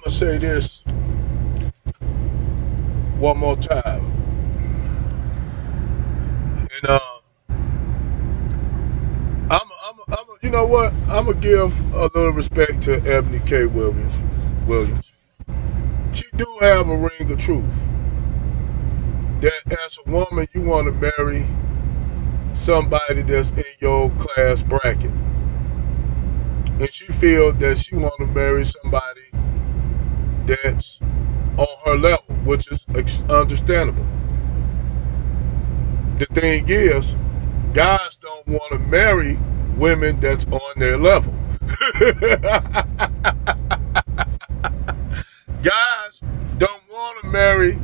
I'm gonna say this one more time, and you know what? I'm gonna give a little respect to Ebony K Williams. Williams, she do have a ring of truth. That as a woman, you want to marry somebody that's in your class bracket, and she feel that she want to marry somebody that's on her level, which is understandable. The thing is, guys don't want to marry women that's on their level. Guys don't want to marry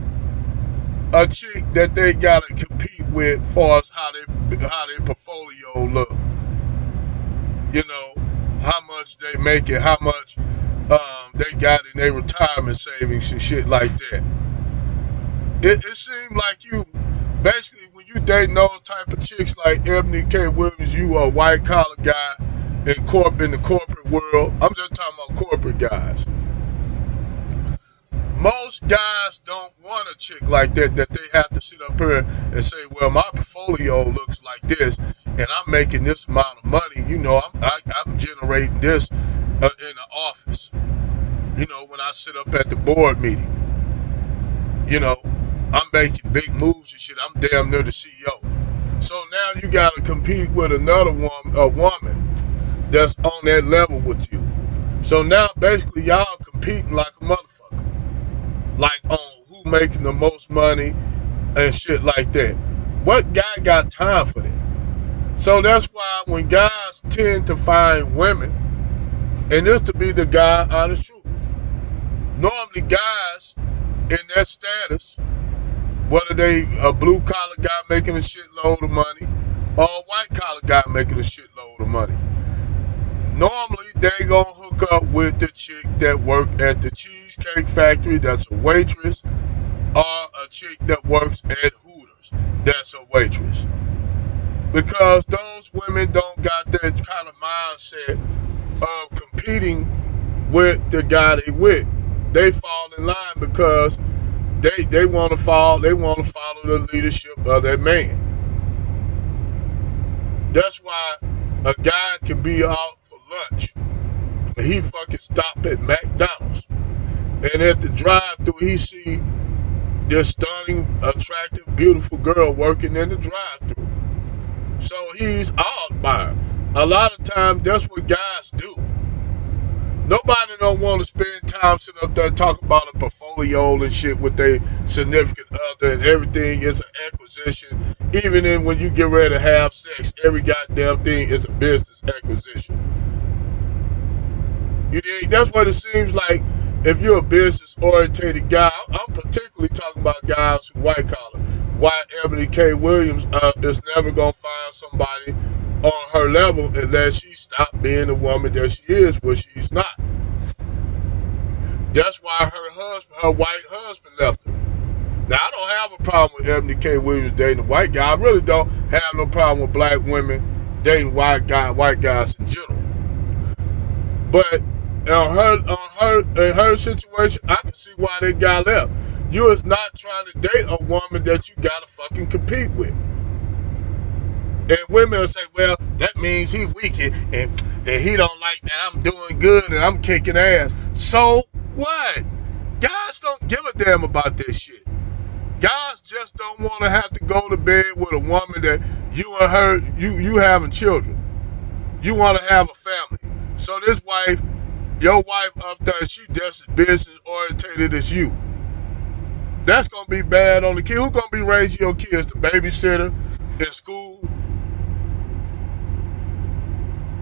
a chick that they gotta compete with as far as how their portfolio look. You know, how much they make it, how much they got in their retirement savings and shit like that. It seemed like you basically when you dating those type of chicks like Ebony K Williams, you a white collar guy in the corporate world. I'm just talking about corporate guys. Most guys don't want a chick like that they have to sit up here and say, well, my portfolio looks like this and I'm making this amount of money. You know, I'm generating this in the office. You know, when I sit up at the board meeting, you know, I'm making big moves and shit. I'm damn near the CEO. So now you got to compete with another woman, a woman that's on that level with you. So now basically y'all competing like a motherfucker. Like on who making the most money and shit like that. What guy got time for that? So that's why when guys tend to find women, and this to be the guy honest truth, normally guys in that status, whether they a blue collar guy making a shitload of money or a white collar guy making a shitload of money, normally they gonna hook up with the chick that work at the Cheesecake Factory that's a waitress, or a chick that works at Hooters that's a waitress. Because those women don't got that kind of mindset of competing with the guy they with. They fall in line because they want to follow the leadership of that man. That's why a guy can be out for lunch and he fucking stop at McDonald's, and at the drive-thru he see this stunning, attractive, beautiful girl working in the drive-thru. So he's awed by her. A lot of times that's what guys do. Nobody don't want to spend time sitting up there talking about a portfolio and shit with their significant other, and everything is an acquisition. Even in when you get ready to have sex, every goddamn thing is a business acquisition. You dig? That's what it seems like if you're a business-oriented guy. I'm particularly talking about guys who white collar. Why Ebony K Williams is never gonna find somebody on her level unless she stopped being the woman that she is, which she's not. That's why her white husband left her. Now I don't have a problem with Ebony K Williams dating a white guy. I really don't have no problem with black women dating white guys in general. But in her situation, I can see why that guy left. You is not trying to date a woman that you gotta fucking compete with. And women will say, well, that means he weak and he don't like that I'm doing good and I'm kicking ass. So what? Guys don't give a damn about this shit. Guys just don't want to have to go to bed with a woman that you and her, you having children. You want to have a family. So this wife, your wife up there, she just as business oriented as you. That's going to be bad on the kid. Who's going to be raising your kids? The babysitter in school?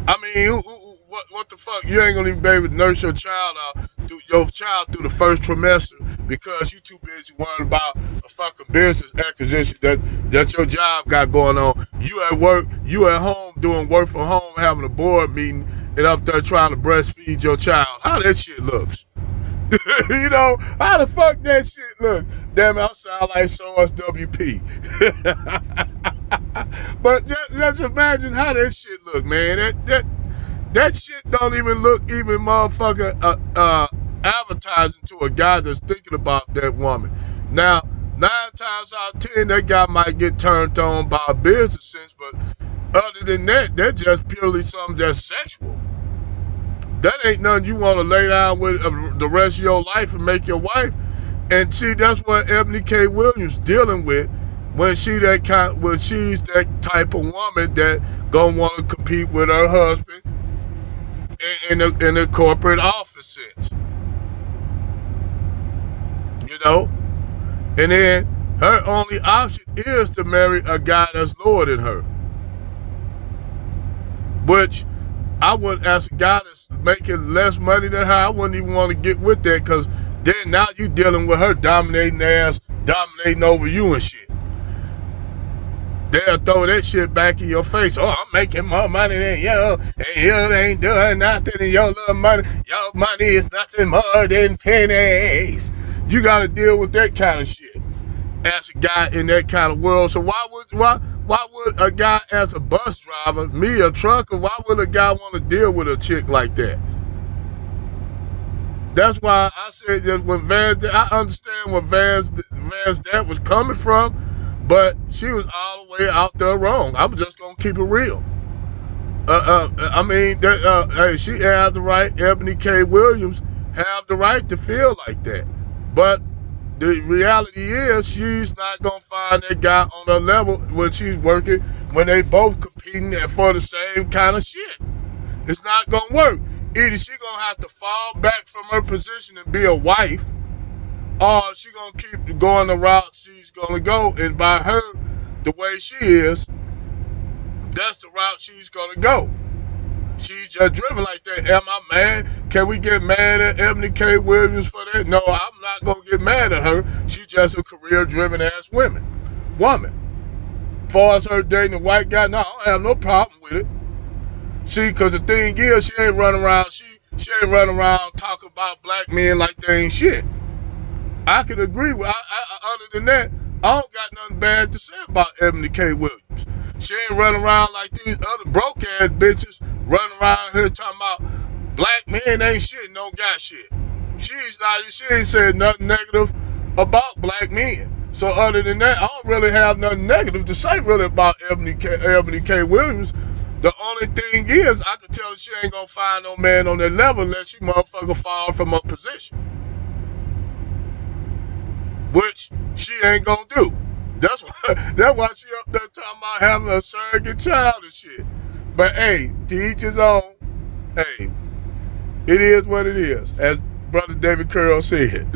I mean, what the fuck? You ain't going to even be able to nurse your child through the first trimester because you too busy worrying about a fucking business acquisition that your job got going on. You at work, you at home doing work from home, having a board meeting, and up there trying to breastfeed your child. How that shit looks? You know, how the fuck that shit look? Damn it, I sound like so much WP. But just imagine how that shit look, man. That shit don't even look even motherfucker advertising to a guy that's thinking about that woman. Now, 9 times out of 10, that guy might get turned on by a business sense, but other than that, that's just purely something that's sexual. That ain't nothing you want to lay down with the rest of your life and make your wife. And see, that's what Ebany K Williams dealing with when she's that type of woman that gonna want to compete with her husband in the corporate office sense. You know? And then her only option is to marry a guy that's lower than her. Which I would, as a guy that's making less money than her, I wouldn't even want to get with that, because then now you dealing with her dominating over you and shit. They'll throw that shit back in your face. Oh, I'm making more money than you, and you ain't doing nothing, and your little money, your money is nothing more than pennies. You got to deal with that kind of shit as a guy in that kind of world. So why would a guy as a bus driver, me a trucker, why would a guy want to deal with a chick like that? That's why I said that when I understand where Van's dad was coming from, but she was all the way out there wrong. I'm just gonna keep it real. Hey, she had the right. Ebany K Williams have the right to feel like that, but the reality is she's not gonna find that guy on her level when she's working, when they both competing for the same kind of shit. It's not gonna work. Either she gonna have to fall back from her position and be a wife, or she gonna keep going the route she's gonna go, and by her, the way she is, that's the route she's gonna go. She's just driven like that. Am I mad? Can we get mad at Ebany K Williams for that? No, I'm not gonna get mad at her. She's just a career-driven ass woman. As far as her dating a white guy, no, I don't have no problem with it. See, because the thing is, she ain't running around talking about black men like they ain't shit. I can agree with. Other than that, I don't got nothing bad to say about Ebany K Williams. She ain't running around like these other broke ass bitches running around here talking about black men ain't shit and don't got shit. She ain't said nothing negative about black men. So other than that, I don't really have nothing negative to say really about Ebany K Williams. The only thing is, I can tell she ain't gonna find no man on that level unless she motherfucker fall from her position, which she ain't gonna do. That's why she up there talking about having a surrogate child and shit. But hey, to each his own. Hey, it is what it is, as Brother David Curl said.